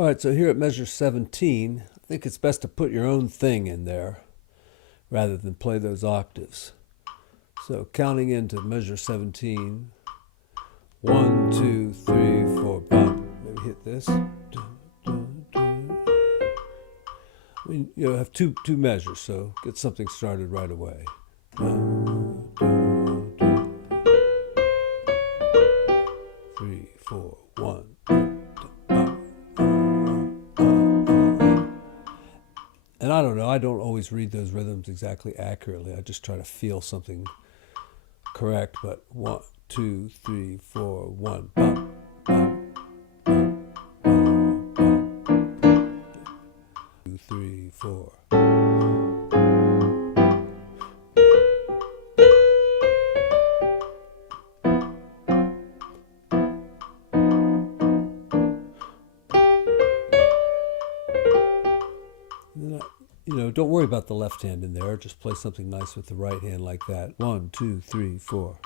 All right, so here at measure 17, I think it's best to put your own thing in there rather than play those octaves. So counting into measure 17, 1, 2, 3, 4, bum. Maybe hit this. I mean, you have two measures, so get something started right away. 3, 4, 1. And I don't know, I don't always read those rhythms exactly accurately. I just try to feel something correct, but 1, 2, 3, 4, 1. Bum, bum, bum, bum, bum. 2, 3, 4. Don't worry about the left hand in there. Just play something nice with the right hand like that. 1, 2, 3, 4.